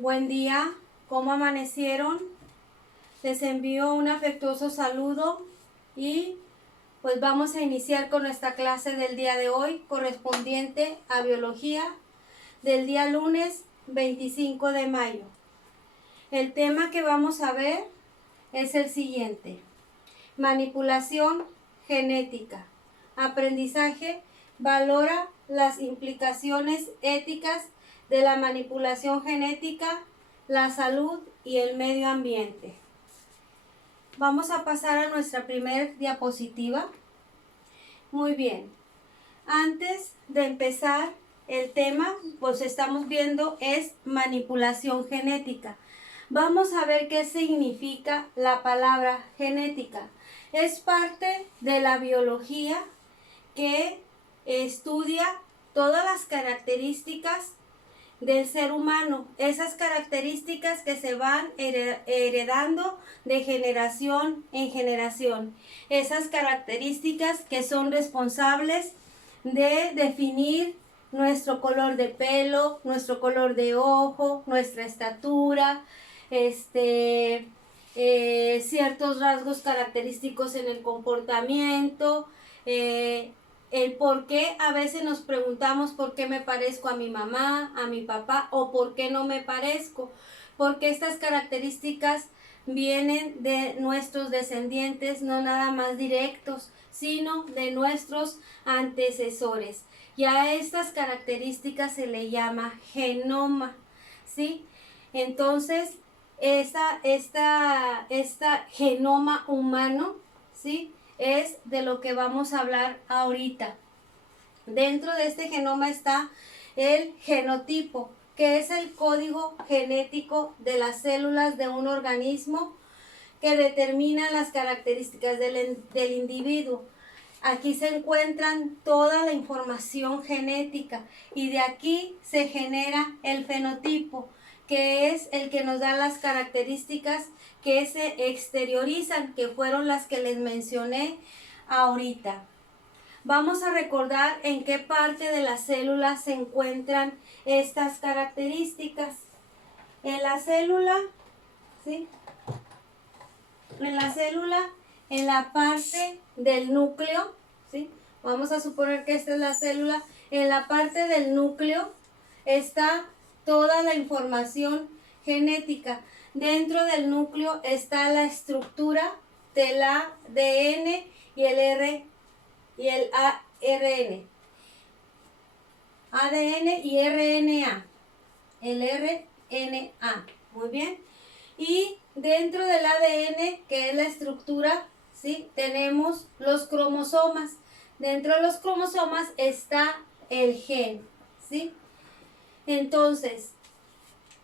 Buen día, ¿cómo amanecieron? Les envío un afectuoso saludo y pues vamos a iniciar con nuestra clase del día de hoy correspondiente a biología del día lunes 25 de mayo. El tema que vamos a ver es el siguiente: manipulación genética. Aprendizaje valora las implicaciones éticas de la manipulación genética, la salud y el medio ambiente. Vamos a pasar a nuestra primer diapositiva. Muy bien. Antes de empezar el tema, pues estamos viendo es manipulación genética. Vamos a ver qué significa la palabra genética. Es parte de la biología que estudia todas las características del ser humano, esas características que se van heredando de generación en generación, esas características que son responsables de definir nuestro color de pelo, nuestro color de ojo, nuestra estatura, ciertos rasgos característicos en el comportamiento, el por qué a veces nos preguntamos por qué me parezco a mi mamá, a mi papá, o por qué no me parezco, porque estas características vienen de nuestros descendientes, no nada más directos, sino de nuestros antecesores. Y a estas características se le llama genoma, ¿sí? Entonces, esta genoma humano, ¿sí?, es de lo que vamos a hablar ahorita. Dentro de este genoma está el genotipo, que es el código genético de las células de un organismo que determina las características del individuo. Aquí se encuentran toda la información genética y de aquí se genera el fenotipo, que es el que nos da las características que se exteriorizan, que fueron las que les mencioné ahorita. Vamos a recordar en qué parte de la célula se encuentran estas características. En la célula, ¿sí?, en la parte del núcleo, ¿sí? Vamos a suponer que esta es la célula. En la parte del núcleo está toda la información genética. Dentro del núcleo está la estructura del ADN y el ARN. ADN y RNA. El RNA. Muy bien. Y dentro del ADN, que es la estructura, ¿sí?, tenemos los cromosomas. Dentro de los cromosomas está el gen, ¿sí? Entonces,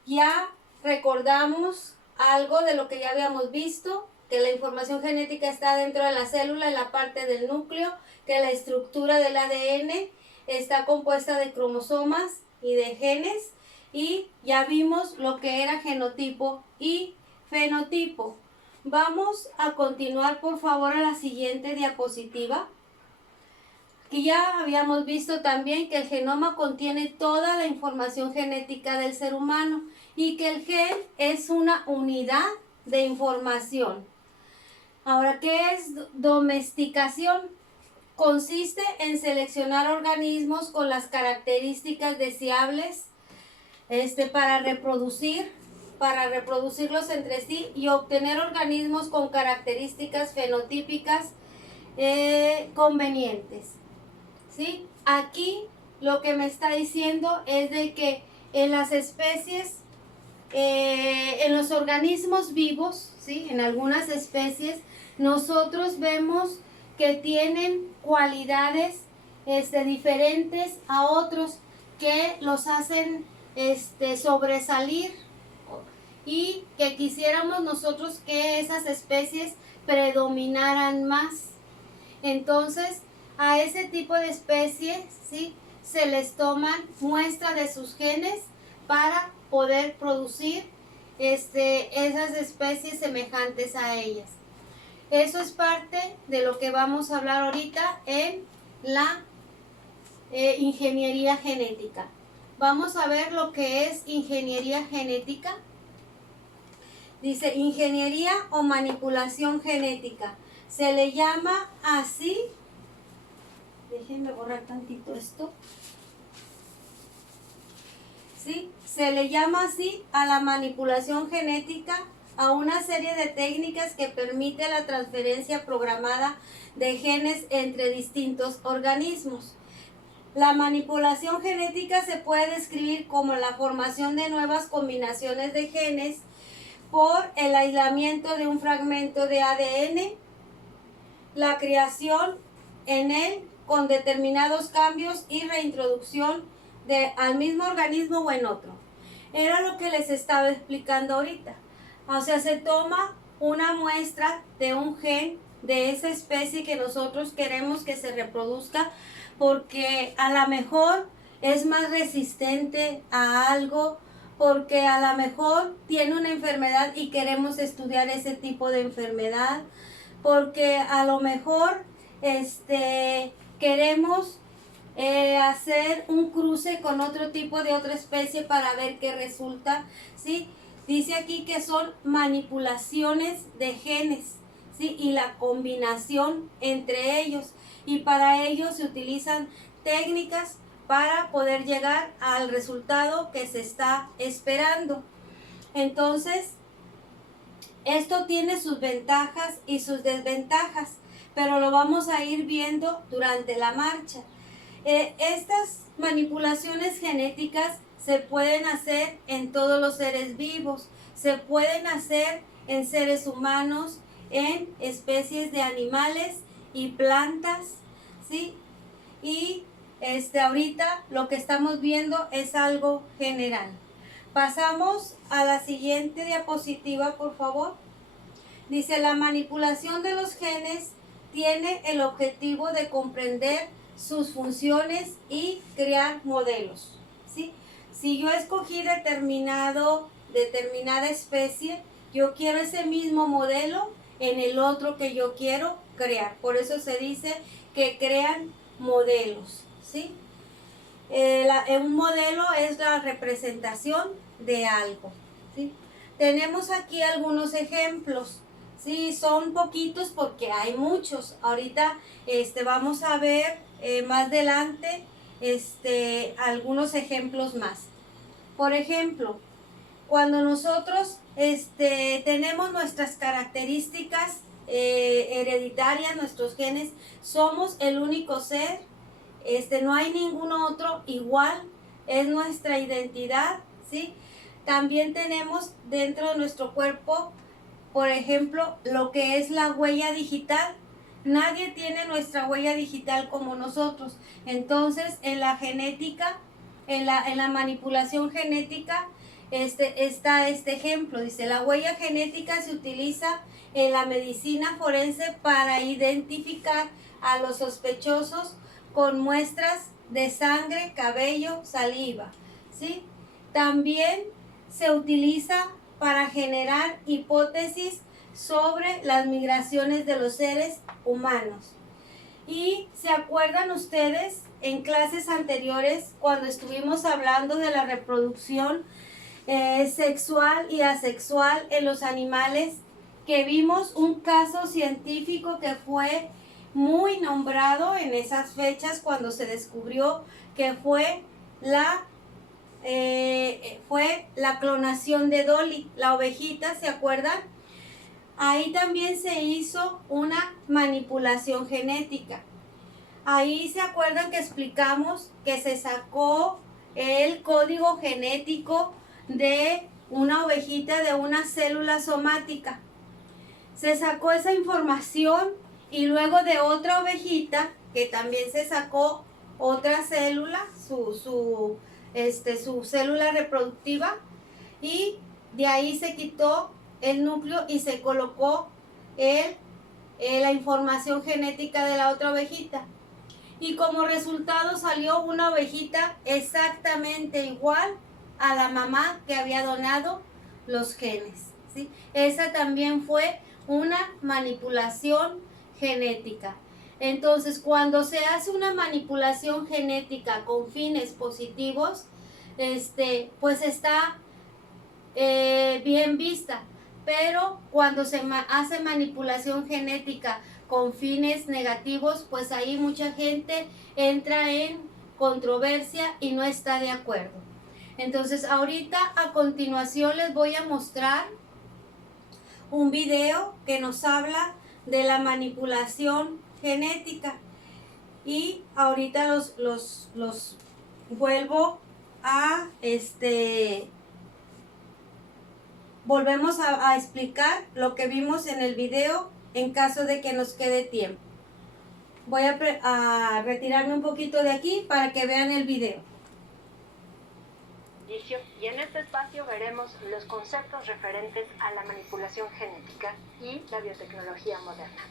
ya recordamos algo de lo que ya habíamos visto, que la información genética está dentro de la célula, en la parte del núcleo, que la estructura del ADN está compuesta de cromosomas y de genes, y ya vimos lo que era genotipo y fenotipo. Vamos a continuar, por favor, a la siguiente diapositiva. Y ya habíamos visto también que el genoma contiene toda la información genética del ser humano y que el gen es una unidad de información. Ahora, ¿qué es domesticación? Consiste en seleccionar organismos con las características deseables para reproducirlos entre sí y obtener organismos con características fenotípicas convenientes, ¿sí? Aquí lo que me está diciendo es de que en las especies, en los organismos vivos, ¿sí?, en algunas especies, nosotros vemos que tienen cualidades diferentes a otros que los hacen sobresalir, y que quisiéramos nosotros que esas especies predominaran más. Entonces, a ese tipo de especies, ¿sí?, se les toman muestra de sus genes para poder producir esas especies semejantes a ellas. Eso es parte de lo que vamos a hablar ahorita en la ingeniería genética. vamos a ver lo que es ingeniería genética. Dice ingeniería o manipulación genética. Se le llama así. Déjenme borrar tantito esto. ¿Sí? Se le llama así a la manipulación genética, a una serie de técnicas que permite la transferencia programada de genes entre distintos organismos. La manipulación genética se puede describir como la formación de nuevas combinaciones de genes por el aislamiento de un fragmento de ADN, la creación en él con determinados cambios y reintroducción al mismo organismo o en otro. Era lo que les estaba explicando ahorita. O sea, se toma una muestra de un gen de esa especie que nosotros queremos que se reproduzca, porque a lo mejor es más resistente a algo, porque a lo mejor tiene una enfermedad y queremos estudiar ese tipo de enfermedad, porque a lo mejor queremos hacer un cruce con otro tipo de otra especie para ver qué resulta, ¿sí? Dice aquí que son manipulaciones de genes, ¿sí? Y la combinación entre ellos. Y para ello se utilizan técnicas para poder llegar al resultado que se está esperando. Entonces, esto tiene sus ventajas y sus desventajas, pero lo vamos a ir viendo durante la marcha. Estas manipulaciones genéticas se pueden hacer en todos los seres vivos, se pueden hacer en seres humanos, en especies de animales y plantas, ¿sí? Y ahorita lo que estamos viendo es algo general. Pasamos a la siguiente diapositiva, por favor. Dice, la manipulación de los genes tiene el objetivo de comprender sus funciones y crear modelos, ¿sí? Si yo escogí determinada especie, yo quiero ese mismo modelo en el otro que yo quiero crear. Por eso se dice que crean modelos, ¿sí? Un modelo es la representación de algo, ¿sí? Tenemos aquí algunos ejemplos. Sí, son poquitos porque hay muchos. Ahorita vamos a ver más adelante algunos ejemplos más. Por ejemplo, cuando nosotros tenemos nuestras características hereditarias, nuestros genes, somos el único ser, no hay ningún otro igual, es nuestra identidad, ¿sí? También tenemos dentro de nuestro cuerpo, por ejemplo, lo que es la huella digital. Nadie tiene nuestra huella digital como nosotros. Entonces, en la genética, en la manipulación genética, está este ejemplo. Dice, la huella genética se utiliza en la medicina forense para identificar a los sospechosos con muestras de sangre, cabello, saliva, ¿sí? También se utiliza para generar hipótesis sobre las migraciones de los seres humanos. Y ¿se acuerdan ustedes en clases anteriores cuando estuvimos hablando de la reproducción sexual y asexual en los animales, que vimos un caso científico que fue muy nombrado en esas fechas cuando se descubrió que fue la clonación de Dolly, la ovejita, ¿se acuerdan? Ahí también se hizo una manipulación genética. Ahí se acuerdan que explicamos que se sacó el código genético de una ovejita de una célula somática. Se sacó esa información y luego de otra ovejita que también se sacó otra célula, su célula reproductiva, y de ahí se quitó el núcleo y se colocó la información genética de la otra ovejita. Y como resultado salió una ovejita exactamente igual a la mamá que había donado los genes, ¿sí? Esa también fue una manipulación genética. Entonces, cuando se hace una manipulación genética con fines positivos, pues está bien vista. Pero cuando se hace manipulación genética con fines negativos, pues ahí mucha gente entra en controversia y no está de acuerdo. Entonces ahorita a continuación les voy a mostrar un video que nos habla de la manipulación genética y ahorita los vuelvo a volvemos a explicar lo que vimos en el video en caso de que nos quede tiempo. Voy a retirarme un poquito de aquí para que vean el video. Y en este espacio veremos los conceptos referentes a la manipulación genética y la biotecnología moderna.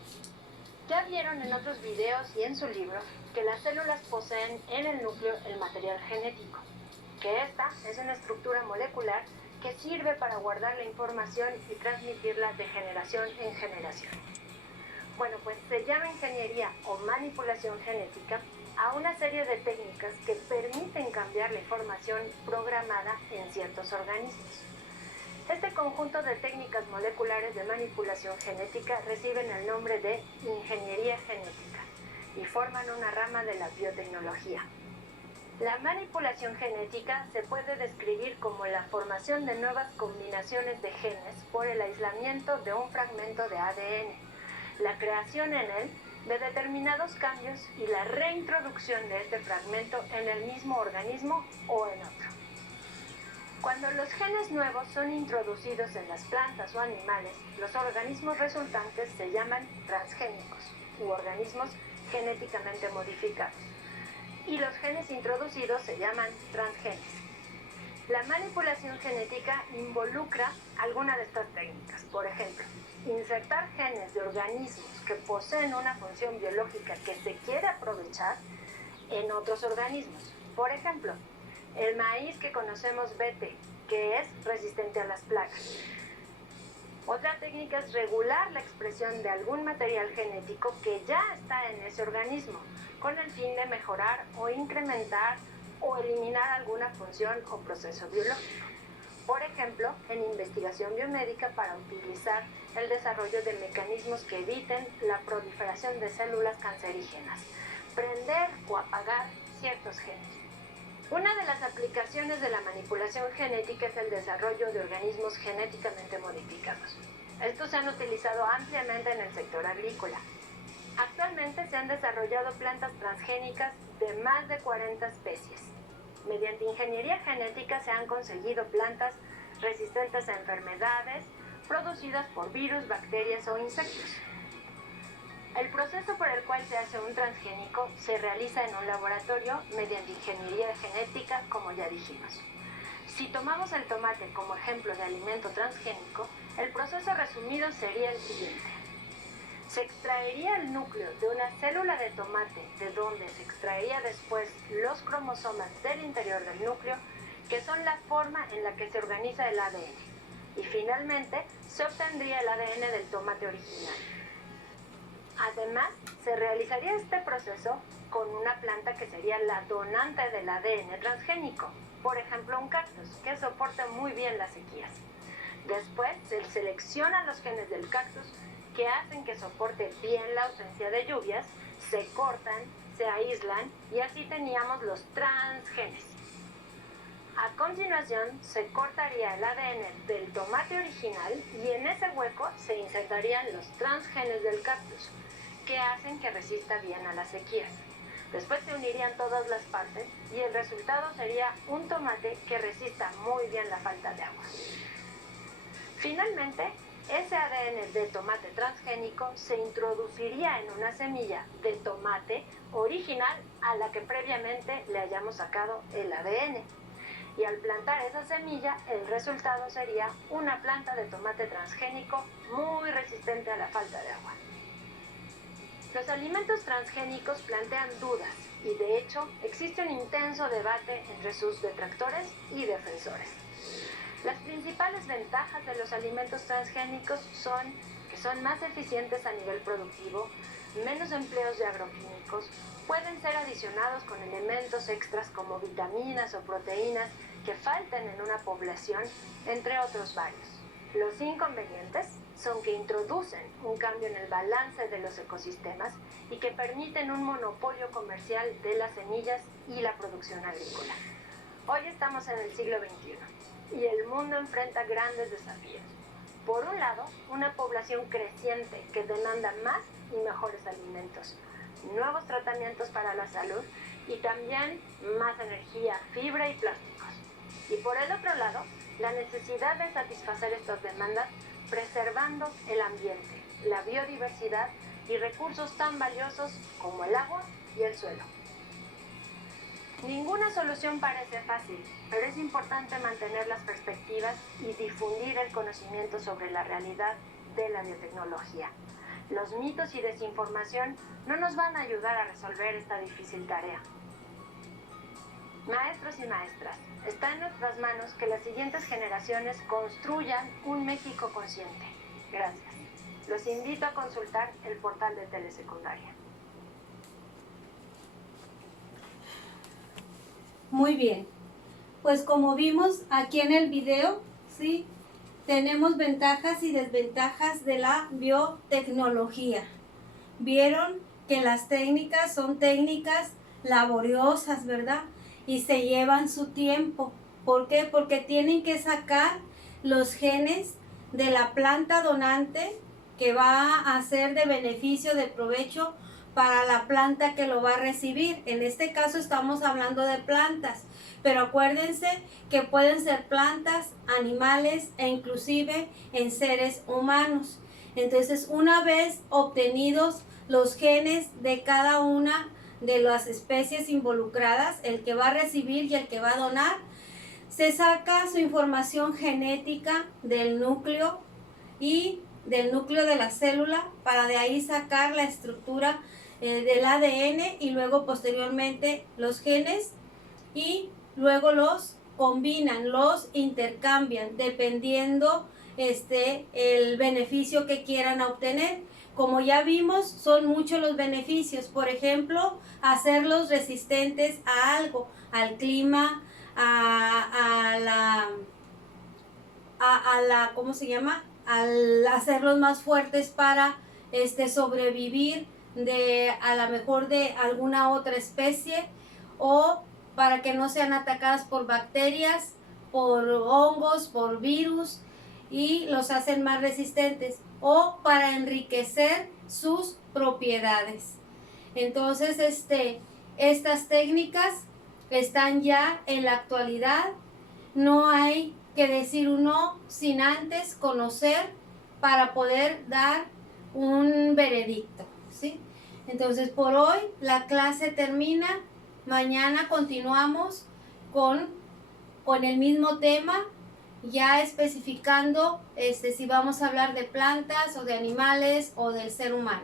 Ya vieron en otros videos y en su libro que las células poseen en el núcleo el material genético, que esta es una estructura molecular que sirve para guardar la información y transmitirla de generación en generación. Bueno, pues se llama ingeniería o manipulación genética a una serie de técnicas que permiten cambiar la información programada en ciertos organismos. Este conjunto de técnicas moleculares de manipulación genética reciben el nombre de ingeniería genética y forman una rama de la biotecnología. La manipulación genética se puede describir como la formación de nuevas combinaciones de genes por el aislamiento de un fragmento de ADN, la creación en él de determinados cambios y la reintroducción de este fragmento en el mismo organismo o en otro. Cuando los genes nuevos son introducidos en las plantas o animales, los organismos resultantes se llaman transgénicos u organismos genéticamente modificados, y los genes introducidos se llaman transgenes. La manipulación genética involucra alguna de estas técnicas. Por ejemplo, insertar genes de organismos que poseen una función biológica que se quiere aprovechar en otros organismos. Por ejemplo, el maíz que conocemos BT, que es resistente a las plagas. Otra técnica es regular la expresión de algún material genético que ya está en ese organismo, con el fin de mejorar o incrementar o eliminar alguna función o proceso biológico. Por ejemplo, en investigación biomédica para utilizar el desarrollo de mecanismos que eviten la proliferación de células cancerígenas, prender o apagar ciertos genes. Una de las aplicaciones de la manipulación genética es el desarrollo de organismos genéticamente modificados. Estos se han utilizado ampliamente en el sector agrícola. Actualmente se han desarrollado plantas transgénicas de más de 40 especies. Mediante ingeniería genética se han conseguido plantas resistentes a enfermedades producidas por virus, bacterias o insectos. El proceso por el cual se hace un transgénico se realiza en un laboratorio mediante ingeniería genética, como ya dijimos. Si tomamos el tomate como ejemplo de alimento transgénico, el proceso resumido sería el siguiente. Se extraería el núcleo de una célula de tomate, de donde se extraería después los cromosomas del interior del núcleo, que son la forma en la que se organiza el ADN. Y finalmente, se obtendría el ADN del tomate original. Además, se realizaría este proceso con una planta que sería la donante del ADN transgénico, por ejemplo un cactus, que soporta muy bien las sequías. Después se seleccionan los genes del cactus que hacen que soporte bien la ausencia de lluvias, se cortan, se aíslan y así teníamos los transgenes. A continuación se cortaría el ADN del tomate original y en ese hueco se insertarían los transgenes del cactus, que hacen que resista bien a las sequías. Después se unirían todas las partes y el resultado sería un tomate que resista muy bien la falta de agua. Finalmente, ese ADN de tomate transgénico se introduciría en una semilla de tomate original a la que previamente le hayamos sacado el ADN. Y al plantar esa semilla, el resultado sería una planta de tomate transgénico muy resistente a la falta de agua. Los alimentos transgénicos plantean dudas y de hecho existe un intenso debate entre sus detractores y defensores. Las principales ventajas de los alimentos transgénicos son que son más eficientes a nivel productivo, menos empleos de agroquímicos, pueden ser adicionados con elementos extras como vitaminas o proteínas que faltan en una población, entre otros varios. Los inconvenientes son que introducen un cambio en el balance de los ecosistemas y que permiten un monopolio comercial de las semillas y la producción agrícola. Hoy estamos en el siglo XXI y el mundo enfrenta grandes desafíos. Por un lado, una población creciente que demanda más y mejores alimentos, nuevos tratamientos para la salud y también más energía, fibra y plásticos. Y por el otro lado, la necesidad de satisfacer estas demandas preservando el ambiente, la biodiversidad y recursos tan valiosos como el agua y el suelo. Ninguna solución parece fácil, pero es importante mantener las perspectivas y difundir el conocimiento sobre la realidad de la biotecnología. Los mitos y desinformación no nos van a ayudar a resolver esta difícil tarea. Maestros y maestras, está en nuestras manos que las siguientes generaciones construyan un México consciente. Gracias. Los invito a consultar el portal de Telesecundaria. Muy bien, pues como vimos aquí en el video, ¿sí? Tenemos ventajas y desventajas de la biotecnología. Vieron que las técnicas son técnicas laboriosas, ¿verdad? Y se llevan su tiempo. ¿Por qué? Porque tienen que sacar los genes de la planta donante que va a ser de beneficio, de provecho para la planta que lo va a recibir. En este caso estamos hablando de plantas, pero acuérdense que pueden ser plantas, animales e inclusive en seres humanos. Entonces, una vez obtenidos los genes de cada una de las especies involucradas, el que va a recibir y el que va a donar, se saca su información genética del núcleo y del núcleo de la célula para de ahí sacar la estructura del ADN y luego posteriormente los genes y luego los combinan, los intercambian dependiendo el beneficio que quieran obtener. Como ya vimos, son muchos los beneficios. Por ejemplo, hacerlos resistentes a algo, al clima, a la ¿cómo se llama? Al hacerlos más fuertes para sobrevivir a lo mejor de alguna otra especie, o para que no sean atacadas por bacterias, por hongos, por virus, y los hacen más resistentes, o para enriquecer sus propiedades. Entonces, estas técnicas están ya en la actualidad. No hay que decir un no sin antes conocer para poder dar un veredicto, ¿sí? Entonces, por hoy la clase termina. Mañana continuamos con el mismo tema, ya especificando si vamos a hablar de plantas o de animales o del ser humano.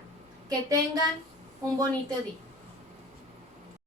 Que tengan un bonito día.